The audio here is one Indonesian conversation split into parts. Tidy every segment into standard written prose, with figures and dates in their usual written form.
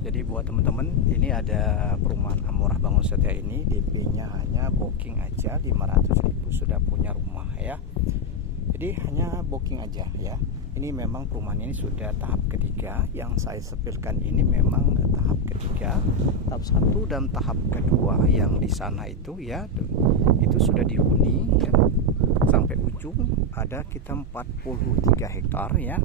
Jadi buat teman-teman, ini ada perumahan Amorah Bangun Setia ini, DP-nya hanya booking aja 500.000 sudah punya rumah ya. Jadi hanya booking aja ya. Ini memang perumahan ini sudah tahap ketiga. Yang saya sepilkan ini memang tahap ketiga, tahap 1 dan tahap kedua. Yang di sana itu ya, itu sudah dihuni ya, sampai ujung ada kita 43 hektar ya.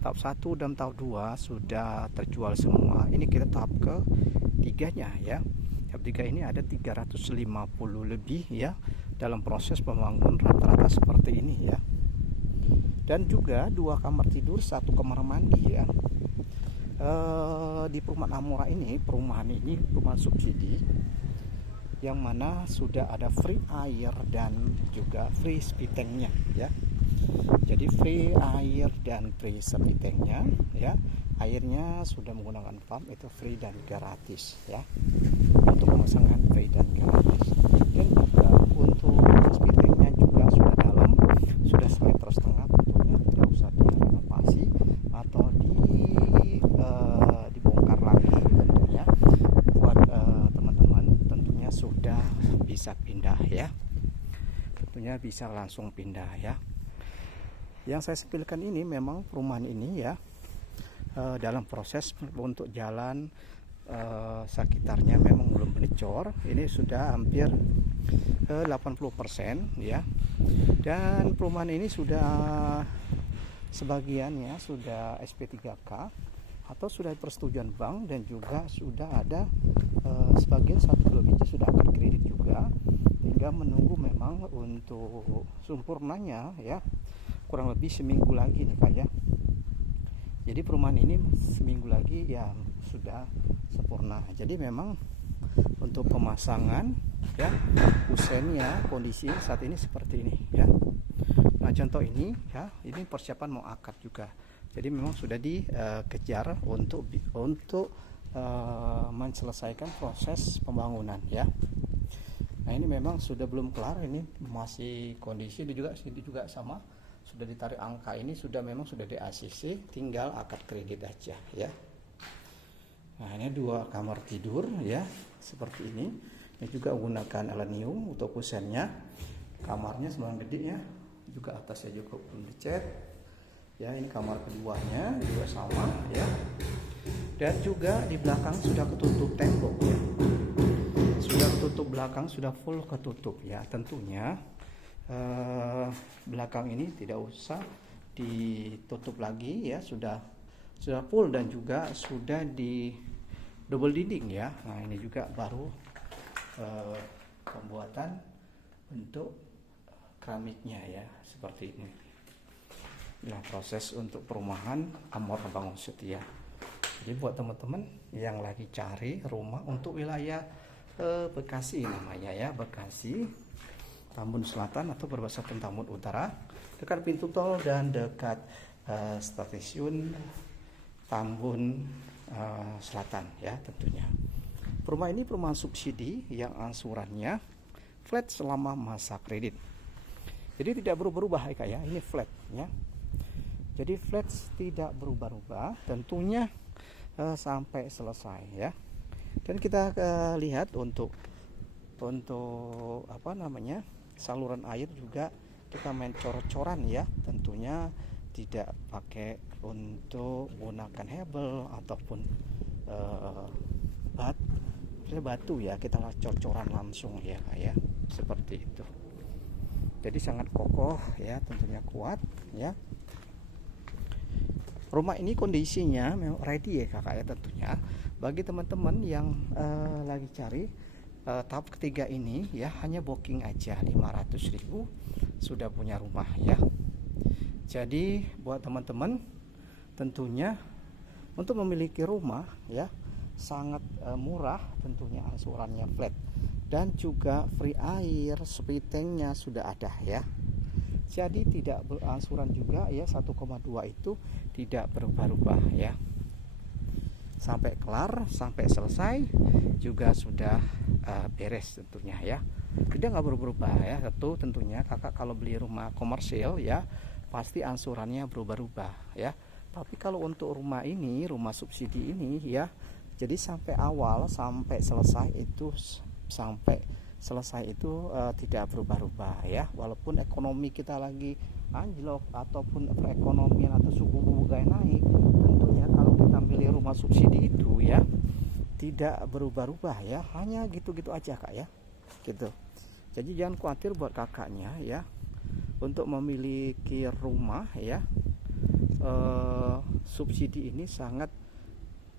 Tahap 1 dan tahap 2 sudah terjual semua. Ini kita tahap ketiganya ya. Tahap 3 ini ada 350 lebih ya, dalam proses pembangunan rata-rata seperti ini ya. Dan juga 2 kamar tidur, 1 kamar mandi ya. Di perumahan Amorah ini, perumahan subsidi, yang mana sudah ada free air dan juga free speed tanknya ya. Jadi free air dan free speed tanknya ya. Airnya sudah menggunakan pump, itu free dan gratis ya. Untuk pemasangan free dan gratis. Dan juga untuk speed tanknya juga sudah dalam, sudah 1,5 meter tentunya, tidak usah direnovasi atau dibongkar lagi tentunya. Buat teman-teman tentunya sudah bisa pindah ya. Tentunya bisa langsung pindah ya. Yang saya sepilkan ini memang perumahan ini ya, dalam proses untuk jalan sekitarnya memang belum bocor. Ini sudah hampir 80% ya. Dan perumahan ini sudah sebagiannya sudah SP3K atau sudah persetujuan bank, dan juga sudah ada sebagian 1 kilo biji sudah akad kredit juga. Tinggal menunggu memang untuk sempurnanya ya, kurang lebih seminggu lagi nih Kak ya. Jadi perumahan ini seminggu lagi ya sudah sempurna. Jadi memang untuk pemasangan ya, kusennya kondisi saat ini seperti ini ya. Nah contoh ini ya, ini persiapan mau akad juga. Jadi memang sudah dikejar untuk menyelesaikan proses pembangunan ya. Nah ini memang sudah belum kelar, ini masih kondisi ini juga sama, sudah ditarik angka, ini sudah memang sudah di ACC, tinggal akad kredit aja ya. Nah ini 2 kamar tidur ya, seperti ini. Ini juga menggunakan aluminium untuk kusennya. Kamarnya semuanya gede ya, juga atasnya juga belum dicat ya. Ini kamar keduanya juga sama ya. Dan juga di belakang sudah ketutup tembok ya, sudah ketutup belakang, sudah full ketutup ya. Tentunya belakang ini tidak usah ditutup lagi ya, sudah full, dan juga sudah di double dinding ya. Nah ini juga baru pembuatan untuk keramiknya ya, seperti ini. Nah proses untuk perumahan Amorah Bangun Setia. Jadi buat teman-teman yang lagi cari rumah untuk wilayah Bekasi namanya ya, Bekasi Tambun Selatan atau Perbatasan Tambun Utara, dekat pintu tol dan dekat stasiun Tambun Selatan ya tentunya. Perumahan ini perumahan subsidi yang angsurannya flat selama masa kredit. Jadi tidak berubah-ubah ya Kak ya, ini flat ya. Jadi flat tidak berubah-ubah tentunya sampai selesai ya. Dan kita lihat untuk apa namanya, saluran air juga kita main cor-coran ya, tentunya tidak pakai untuk menggunakan hebel ataupun batu ya, kita cor-coran langsung ya kayak seperti itu. Jadi sangat kokoh ya, tentunya kuat ya. Rumah ini kondisinya memang ready ya kakak ya, tentunya bagi teman-teman yang lagi cari tahap ketiga ini ya, hanya booking aja 500.000 sudah punya rumah ya. Jadi buat teman-teman tentunya untuk memiliki rumah ya sangat murah, tentunya angsurannya flat dan juga free air, speed tanknya sudah ada ya. Jadi tidak berangsuran juga ya, 1,2 itu tidak berubah-ubah ya. Sampai kelar, sampai selesai juga sudah beres tentunya ya. Tidak nggak berubah ya. Tentunya kakak kalau beli rumah komersil ya pasti angsurannya berubah-ubah ya. Tapi kalau untuk rumah ini, rumah subsidi ini ya, Jadi sampai awal sampai selesai itu tidak berubah-ubah ya, walaupun ekonomi kita lagi anjlok ataupun perekonomian atau suku bunga naik, tentunya kalau kita milih rumah subsidi itu ya tidak berubah-ubah ya, hanya gitu-gitu aja Kak ya, gitu. Jadi jangan khawatir buat kakaknya ya, untuk memiliki rumah ya, subsidi ini sangat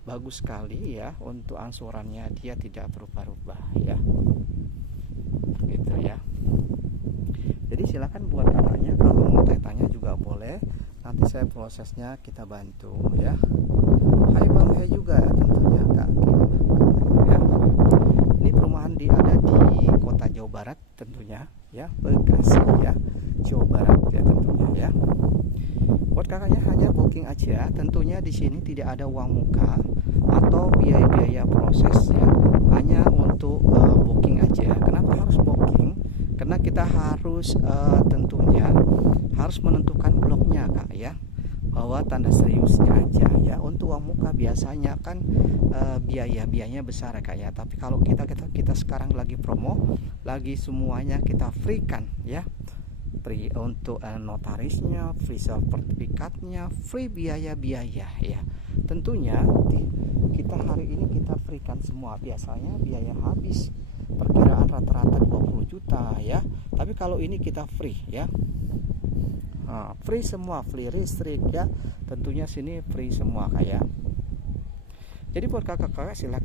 bagus sekali ya, untuk angsurannya dia tidak berubah-ubah ya, gitu ya. Jadi silakan buat kakaknya kalau mau tanya juga boleh, nanti saya prosesnya kita bantu ya. Hai Bang He juga tentunya Kak Kim ya. Ini perumahan ada di kota Jawa Barat tentunya ya, Bekasi ya, Jawa Barat ya tentunya ya. Buat kakaknya hanya booking aja, tentunya di sini tidak ada uang muka atau biaya-biaya proses ya, hanya untuk booking aja. Kenapa harus booking? Karena kita harus tentunya harus menentukan bloknya Kak ya, bahwa tanda seriusnya aja ya. Untuk uang muka biasanya kan biayanya besar Kak ya, tapi kalau kita sekarang lagi promo, lagi semuanya kita free kan ya, free untuk notarisnya, free sertifikatnya, free biaya-biaya ya. Tentunya kita hari ini kita free kan semua, biasanya biaya habis perkiraan rata-rata 20 juta ya, tapi kalau ini kita free ya. Free semua, free listrik ya, tentunya sini free semua kayak. Jadi buat kakak-kakak silakan